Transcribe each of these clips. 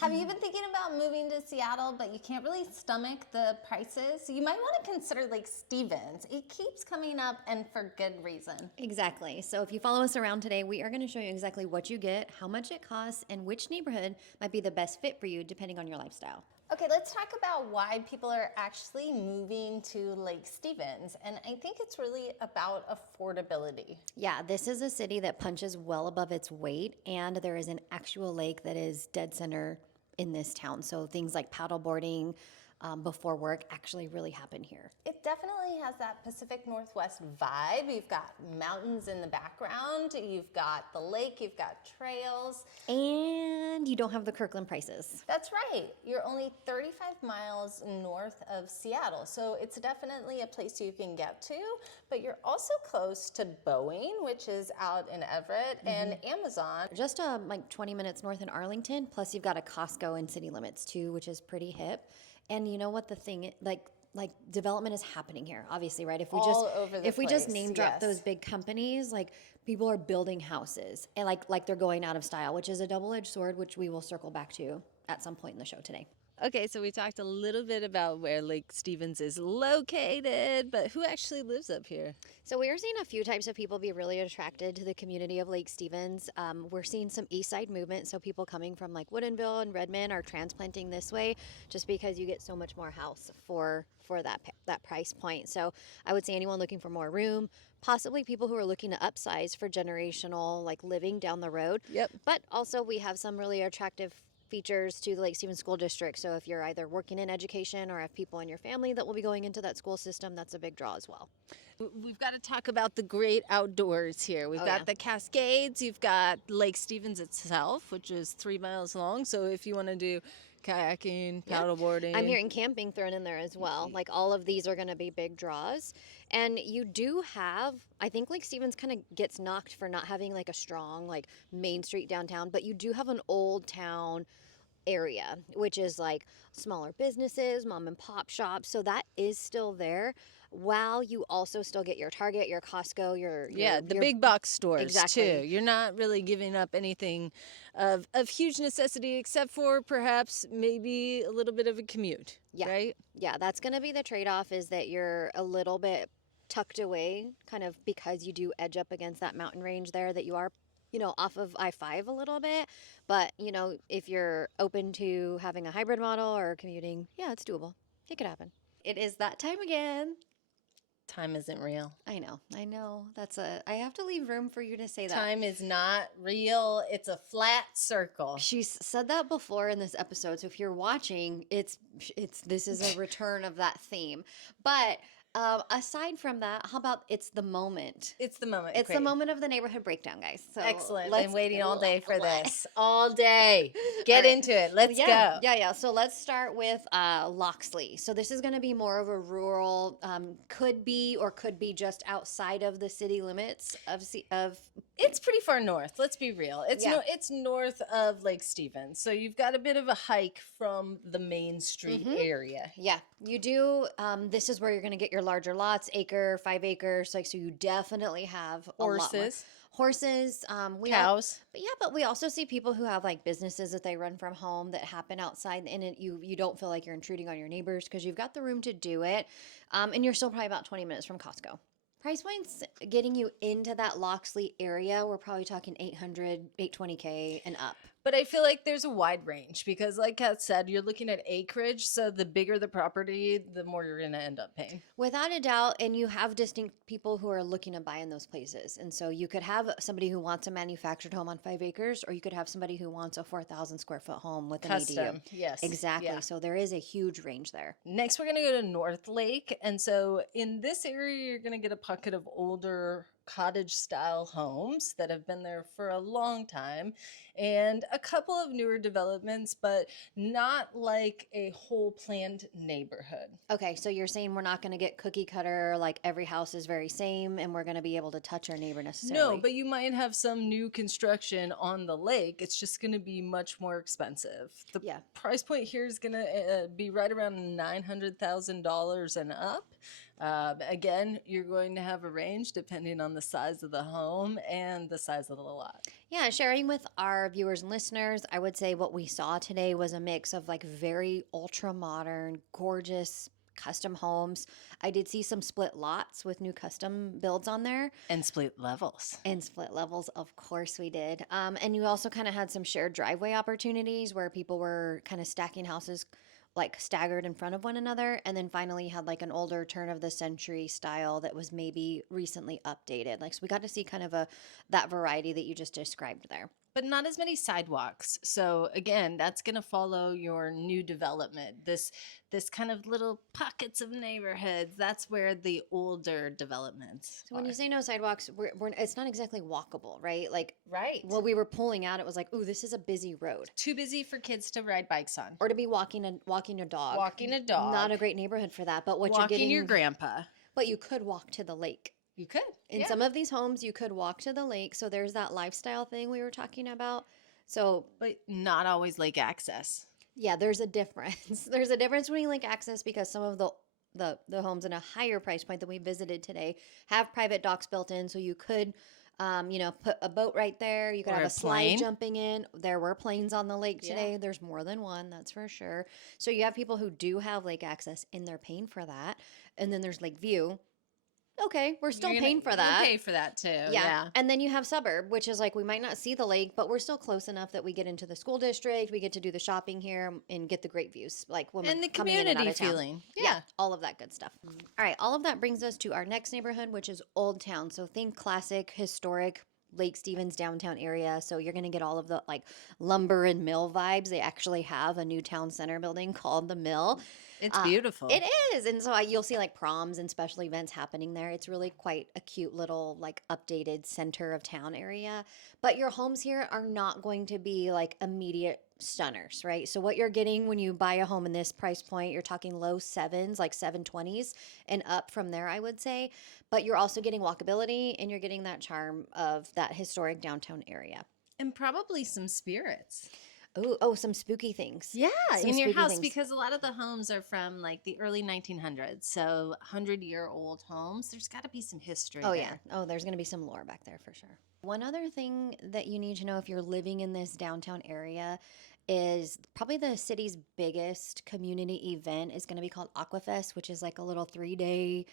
Have you been thinking about moving to Seattle, but you can't really stomach the prices? You might want to consider Lake Stevens. It keeps coming up, and for good reason. Exactly. So if you follow us around today, we are going to show you exactly what you get, how much it costs, and which neighborhood might be the best fit for you depending on your lifestyle. Okay, let's talk about why people are actually moving to Lake Stevens. And I think it's really about affordability. Yeah, this is a city that punches well above its weight, and there is an actual lake that is dead center in this town. So things like paddleboarding before work actually really happen here. It definitely has that Pacific Northwest vibe. You've got mountains in the background, you've got the lake, you've got trails. And you don't have the Kirkland prices. That's right. You're only 35 miles north of Seattle, so it's definitely a place you can get to, but you're also close to Boeing, which is out in Everett, and Amazon. Just like 20 minutes north in Arlington, plus you've got a Costco in city limits too, which is pretty hip. And you know what the thing, like development is happening here, obviously, right? If we just name drop those big companies, like people are building houses and like they're going out of style, which is a double-edged sword, which we will circle back to at some point in the show today. Okay, so we talked a little bit about where Lake Stevens is located, but who actually lives up here? So we are seeing a few types of people be really attracted to the community of Lake Stevens. We're seeing some east side movement, so people coming from like Woodinville and Redmond are transplanting this way just because you get so much more house for that price point. So I would say anyone looking for more room, possibly people who are looking to upsize for generational like living down the road. Yep. But also we have some really attractive features to the Lake Stevens School District. So if you're either working in education or have people in your family that will be going into that school system, that's a big draw as well. We've got to talk about the great outdoors here. We've got the Cascades. You've got Lake Stevens itself, which is 3 miles long. So if you want to do kayaking, paddleboarding. I'm hearing camping thrown in there as well. Like all of these are going to be big draws. And you do have, I think Lake Stevens kind of gets knocked for not having like a strong like Main Street downtown, but you do have an Oldtown area, which is like smaller businesses, mom and pop shops. So that is still there. While you also still get your Target, your Costco, your big box stores exactly. too. You're not really giving up anything of huge necessity except for perhaps maybe a little bit of a commute, right? Yeah, that's going to be the trade-off is that you're a little bit tucked away kind of because you do edge up against that mountain range there that you are, off of I-5 a little bit. But, if you're open to having a hybrid model or commuting, yeah, it's doable. It could happen. It is that time again. Time isn't real. I know. I have to leave room for you to say that. Time is not real. It's a flat circle. She's said that before in this episode. So if you're watching, this is a return of that theme. But aside from that, how about it's the moment? It's the moment. It's the moment of the neighborhood breakdown, guys. So excellent. Been waiting all day for this. All day. Get into it. Let's go. Yeah. So let's start with Lockxley. So this is going to be more of a rural, could be just outside of the city limits of. It's pretty far north. Let's be real. It's north of Lake Stevens. So you've got a bit of a hike from the Main Street area. Yeah, you do. This is where you're going to get your larger lots, 5 acres. So you definitely have a lot more. Horses, cows. But we also see people who have like businesses that they run from home that happen outside, and you don't feel like you're intruding on your neighbors because you've got the room to do it, and you're still probably about 20 minutes from Costco. Price points getting you into that Lockxley area, we're probably talking $800, $820K and up. But I feel like there's a wide range because, like Kat said, you're looking at acreage. So the bigger the property, the more you're going to end up paying. Without a doubt. And you have distinct people who are looking to buy in those places. And so you could have somebody who wants a manufactured home on 5 acres, or you could have somebody who wants a 4,000 square foot home with an ADU. Yes. Exactly. Yeah. So there is a huge range there. Next, we're going to go to North Lake. And so in this area, you're going to get a pocket of older cottage style homes that have been there for a long time and a couple of newer developments, but not like a whole planned neighborhood. Okay, so you're saying we're not going to get cookie cutter, like every house is very same and we're going to be able to touch our neighbor necessarily. No, but you might have some new construction on the lake. It's just going to be much more expensive. The price point here is going to be right around $900,000 and up. Again, you're going to have a range depending on the size of the home and the size of the lot. Yeah, sharing with our viewers and listeners, I would say what we saw today was a mix of like very ultra modern, gorgeous custom homes. I did see some split lots with new custom builds on there. And split levels. And split levels, of course we did. And you also kind of had some shared driveway opportunities where people were kind of stacking houses like staggered in front of one another. And then finally you had like an older turn of the century style that was maybe recently updated. Like, so we got to see kind of that variety that you just described there. But not as many sidewalks. So again, that's going to follow your new development. This kind of little pockets of neighborhoods. That's where the older developments. So when you say no sidewalks, it's not exactly walkable, right? Like, right, what we were pulling out, it was like, ooh, this is a busy road, too busy for kids to ride bikes on, or to be walking a dog. walking a dog, Not a great neighborhood for that. But what walking you're getting, your grandpa. but you could walk to the lake. You could. In some of these homes, you could walk to the lake. So there's that lifestyle thing we were talking about. So, but not always lake access. yeah, there's a difference. There's a difference between lake access because some of the homes in a higher price point that we visited today have private docks built in. So you could, put a boat right there. You could Or have a a slide plane. jumping in. There were planes on the lake Yeah. today. There's more than one, that's for sure. So you have people who do have lake access and they're paying for that. And then there's lake view. Okay, we're still paying for that. You'll pay for that too. Yeah. Yeah. And then you have suburb, which is like we might not see the lake, but we're still close enough that we get into the school district, we get to do the shopping here and get the great views, like when And we're the coming in and out community of town. feeling. Yeah, all of that good stuff. All right, all of that brings us to our next neighborhood, which is Oldtown. So think classic, historic Lake Stevens downtown area. So you're going to get all of the like lumber and mill vibes. They actually have a new town center building called the Mill. It's beautiful. It is. And so you'll see like proms and special events happening there. It's really quite a cute little like updated center of town area. But your homes here are not going to be like immediate stunners, right? So what you're getting when you buy a home in this price point, you're talking low sevens, like 720s and up from there, I would say. But you're also getting walkability and you're getting that charm of that historic downtown area. And probably some spirits. Oh, some spooky things. Yeah, Some in your spooky house things. because a lot of the homes are from like the early 1900s. So 100-year-old homes. There's got to be some history Oh, there. yeah. Oh, there's going to be some lore back there for sure. One other thing that you need to know if you're living in this downtown area is probably the city's biggest community event is going to be called Aquafest, which is like a little 3-day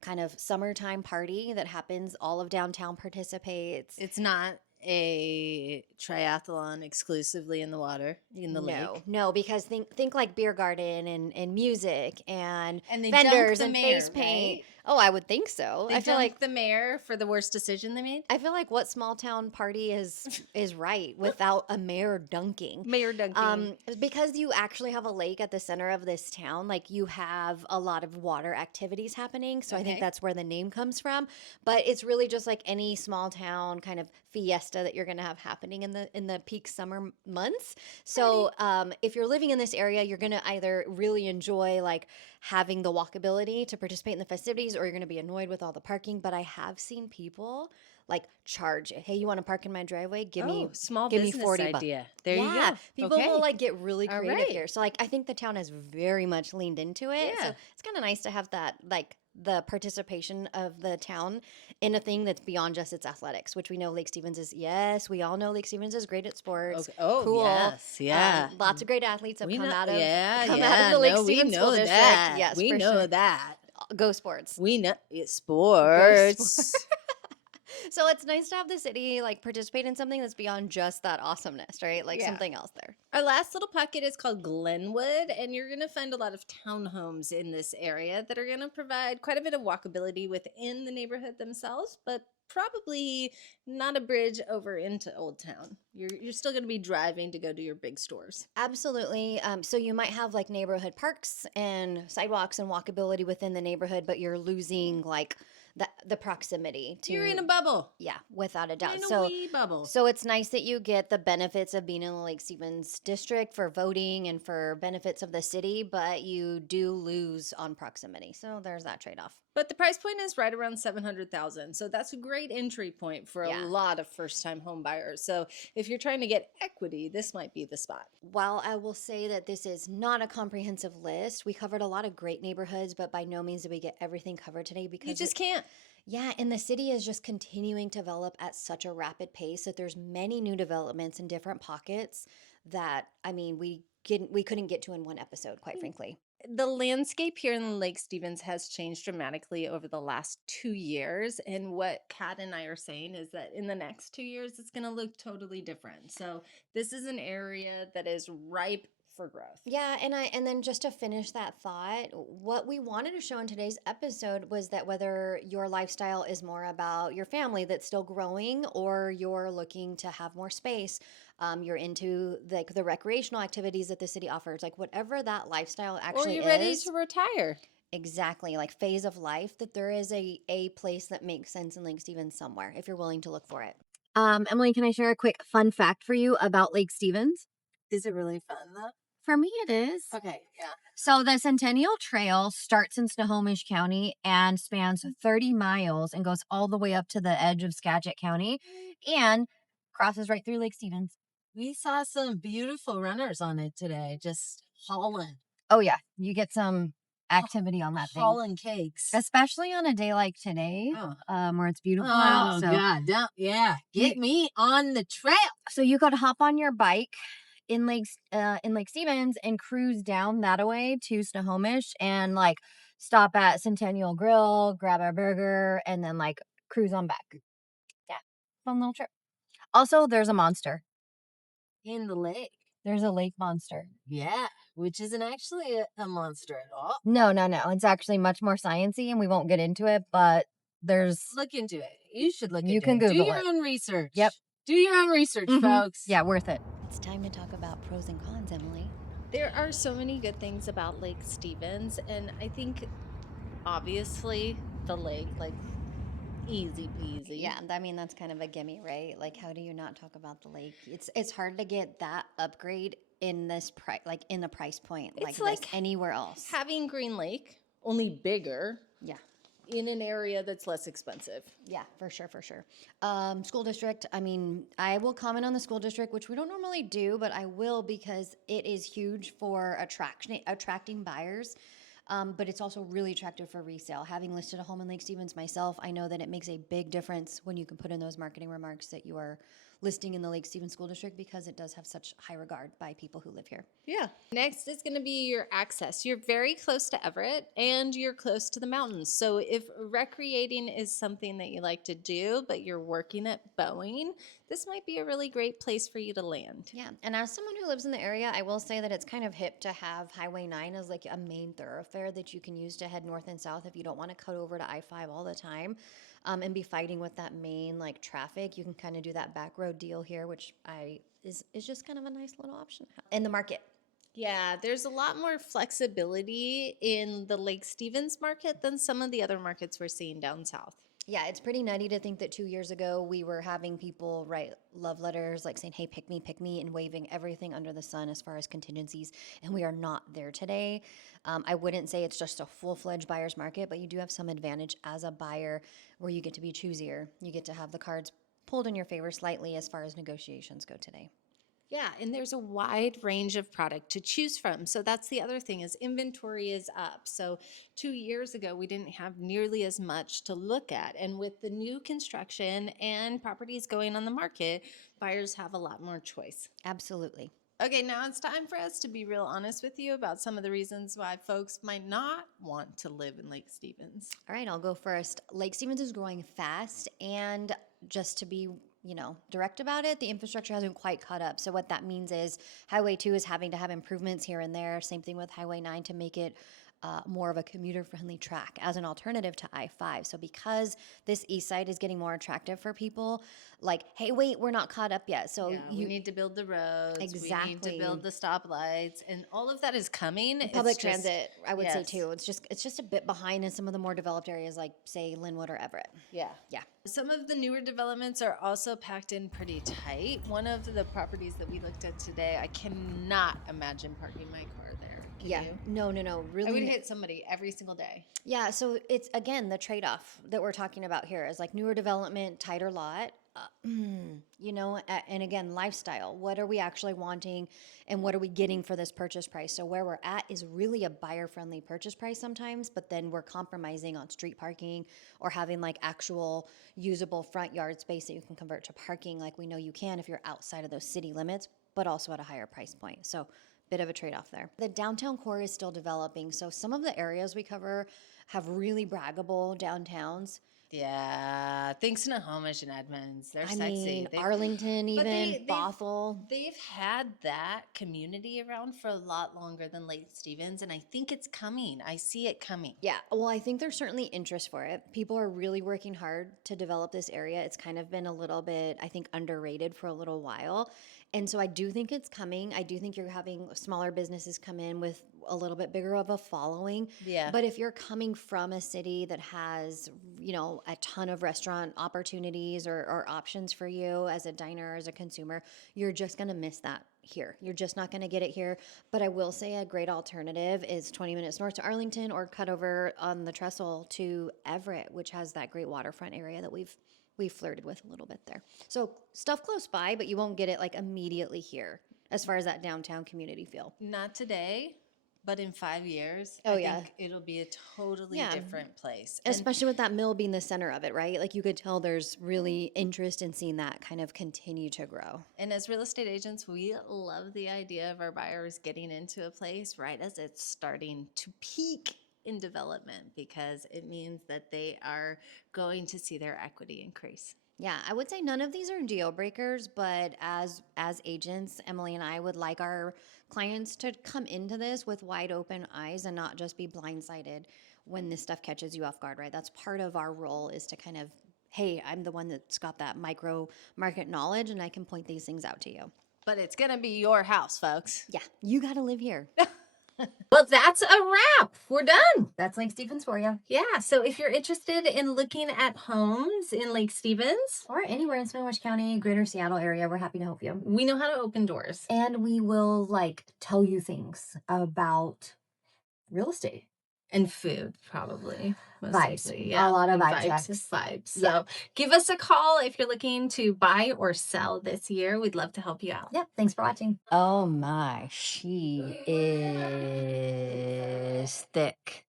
kind of summertime party that happens. All of downtown participates. It's not a triathlon exclusively in the water, in the lake. No, because think like beer garden and music and And they vendors dunked the and mayor, face paint. right? Oh, I would think so. They I feel dunked like the mayor for the worst decision they made. I feel like what small town party is right without a mayor dunking. Mayor dunking. Because you actually have a lake at the center of this town, like you have a lot of water activities happening. So I think Okay. that's where the name comes from. But it's really just like any small town kind of fiesta that you're going to have happening in the peak summer months. So if you're living in this area, you're going to either really enjoy like having the walkability to participate in the festivities, or you're going to be annoyed with all the parking. But I have seen people like charge it. Hey, you want to park in my driveway? Give me small give me business 40 bucks. idea. There Yeah, you go. people Okay. will like get really All creative right. here. So like I think the town has very much leaned into it. Yeah. So it's kind of nice to have that like the participation of the town in a thing that's beyond just its athletics, which we know Lake Stevens is. Yes, we all know Lake Stevens is great at sports. Okay. Oh, cool. yes. Yeah. Lots of great athletes have we come know, out of yeah, come yeah. out of the Lake No, we Stevens know School District. that. Yes, we for know sure. that. Go sports. We know it's Go sports. So it's nice to have the city like participate in something that's beyond just that awesomeness, right? Like Yeah. something else there. Our last little pocket is called Glenwood, and you're going to find a lot of townhomes in this area that are going to provide quite a bit of walkability within the neighborhood themselves, but probably not a bridge over into Old Town. You're still going to be driving to go to your big stores. Absolutely. So you might have like neighborhood parks and sidewalks and walkability within the neighborhood, but you're losing like the proximity to. You're in a bubble. Yeah, without a You're doubt. in a So wee bubble. so it's nice that you get the benefits of being in the Lake Stevens district for voting and for benefits of the city, but you do lose on proximity. So there's that trade-off. But the price point is right around 700,000. So that's a great entry point for a lot of first-time home buyers. So if you're trying to get equity, this might be the spot. While I will say that this is not a comprehensive list, we covered a lot of great neighborhoods, but by no means did we get everything covered today because You just can't. Yeah, and the city is just continuing to develop at such a rapid pace that there's many new developments in different pockets that we couldn't get to in one episode, quite frankly. The landscape here in Lake Stevens has changed dramatically over the last 2 years. And what Kat and I are saying is that in the next 2 years, it's going to look totally different. So this is an area that is ripe for growth. Yeah, and then just to finish that thought, what we wanted to show in today's episode was that whether your lifestyle is more about your family that's still growing or you're looking to have more space, you're into like the recreational activities that the city offers, like whatever that lifestyle actually Or you're ready is. to retire. Exactly, like phase of life, that there is a place that makes sense in Lake Stevens somewhere if you're willing to look for it. Emily, can I share a quick fun fact for you about Lake Stevens? Is it really fun though? For me, it is. Okay, yeah. So the Centennial Trail starts in Snohomish County and spans 30 miles and goes all the way up to the edge of Skagit County and crosses right through Lake Stevens. We saw some beautiful runners on it today, just hauling. Oh, yeah. You get some activity on that thing. Hauling cakes. Especially on a day like today, where it's beautiful Oh, out. So, God. Get me on the trail. So you could hop on your bike in Lake Stevens and cruise down that way to Snohomish and like stop at Centennial Grill, grab a burger, and then like cruise on back. Yeah, fun little trip. Also, there's a monster In the lake. There's a lake monster. Yeah, which isn't actually a monster at all. No. It's actually much more sciencey, and we won't get into it. But there's Look into it. You should look You into can it. Do Google your it. own research. Yep. Do your own research, folks. yeah, worth it. It's time to talk about pros and cons, Emily. There are so many good things about Lake Stevens, and I think obviously the lake, like easy peasy. Yeah, I mean that's kind of a gimme, right? Like, how do you not talk about the lake? It's hard to get that upgrade in this price, like in the price point, It's like like this anywhere else. Having Green Lake, only bigger, Yeah, in an area that's less expensive. yeah, for sure. School district. I mean, I will comment on the school district, which we don't normally do, but I will because it is huge for attracting buyers. But it's also really attractive for resale. Having listed a home in Lake Stevens myself, I know that it makes a big difference when you can put in those marketing remarks that you are listing in the Lake Stevens School District because it does have such high regard by people who live here. Yeah. Next is going to be your access. You're very close to Everett and you're close to the mountains. So if recreating is something that you like to do, but you're working at Boeing, this might be a really great place for you to land. Yeah, and as someone who lives in the area, I will say that it's kind of hip to have Highway 9 as like a main thoroughfare that you can use to head north and south if you don't want to cut over to I-5 all the time. And be fighting with that main like traffic. You can kind of do that back road deal here, which is just kind of a nice little option in the market. Yeah, there's a lot more flexibility in the Lake Stevens market than some of the other markets we're seeing down south. Yeah, it's pretty nutty to think that 2 years ago we were having people write love letters like saying, hey, pick me, and waving everything under the sun as far as contingencies. And we are not there today. I wouldn't say it's just a full-fledged buyer's market, but you do have some advantage as a buyer where you get to be choosier. You get to have the cards pulled in your favor slightly as far as negotiations go today. Yeah, and there's a wide range of product to choose from. So that's the other thing is inventory is up. So 2 years ago, we didn't have nearly as much to look at. And with the new construction and properties going on the market, buyers have a lot more choice. Absolutely. Okay, now it's time for us to be real honest with you about some of the reasons why folks might not want to live in Lake Stevens. All right, I'll go first. Lake Stevens is growing fast, and just to be direct about it, the infrastructure hasn't quite caught up. So what that means is Highway 2 is having to have improvements here and there. Same thing with Highway 9 to make it more of a commuter-friendly track as an alternative to I-5. So because this east side is getting more attractive for people, like, hey, wait, we're not caught up yet. So we need to build the roads. Exactly. We need to build the stoplights, and all of that is coming. Public transit, I would say too. It's just a bit behind in some of the more developed areas like, say, Glenwood or Everett. Yeah. Yeah. Some of the newer developments are also packed in pretty tight. One of the properties that we looked at today, I cannot imagine parking my car there. Yeah. you? No, I would really. hit somebody every single day. Yeah, so it's again the trade-off that we're talking about here is like newer development, tighter lot, and again, lifestyle. What are we actually wanting and what are we getting for this purchase price? So where we're at is really a buyer-friendly purchase price sometimes, but then we're compromising on street parking or having like actual usable front yard space that you can convert to parking like we know you can if you're outside of those city limits, but also at a higher price point. So bit of a trade-off there. The downtown core is still developing, so some of the areas we cover have really braggable downtowns. Yeah, thanks to Nahomish and Edmonds. They're I sexy. mean, Arlington, but even Bothell. they've had that community around for a lot longer than Lake Stevens, and I think it's coming. I see it coming. Yeah, well, I think there's certainly interest for it. People are really working hard to develop this area. It's kind of been a little bit, I think, underrated for a little while. And so I do think it's coming. I do think you're having smaller businesses come in with a little bit bigger of a following. Yeah. But if you're coming from a city that has, a ton of restaurant opportunities or options for you as a diner, as a consumer, you're just going to miss that here. You're just not going to get it here. But I will say a great alternative is 20 minutes north to Arlington or cut over on the trestle to Everett, which has that great waterfront area that we've flirted with a little bit there. So stuff close by, but you won't get it like immediately here as far as that downtown community feel. Not today, but in 5 years, Oh, I yeah. think it'll be a totally Yeah. different place. And Especially with that mill being the center of it, right? Like you could tell there's really interest in seeing that kind of continue to grow. And as real estate agents, we love the idea of our buyers getting into a place right as it's starting to peak in development because it means that they are going to see their equity increase. Yeah, I would say none of these are deal breakers, but as agents, Emily and I would like our clients to come into this with wide open eyes and not just be blindsided when this stuff catches you off guard, right? That's part of our role is to kind of, hey, I'm the one that's got that micro market knowledge and I can point these things out to you. But it's going to be your house, folks. Yeah, you got to live here. Well, that's a wrap. We're done. That's Lake Stevens for you. Yeah. So if you're interested in looking at homes in Lake Stevens, Or anywhere in Snohomish County, greater Seattle area, we're happy to help you. we know how to open doors. And we will tell you things about real estate. And food, probably. Most Vibes. likely, A lot of And vibe vibes. checks. Vibes. So Yeah. give us a call if you're looking to buy or sell this year. We'd love to help you out. Yep. Thanks for watching. Oh my, she is thick.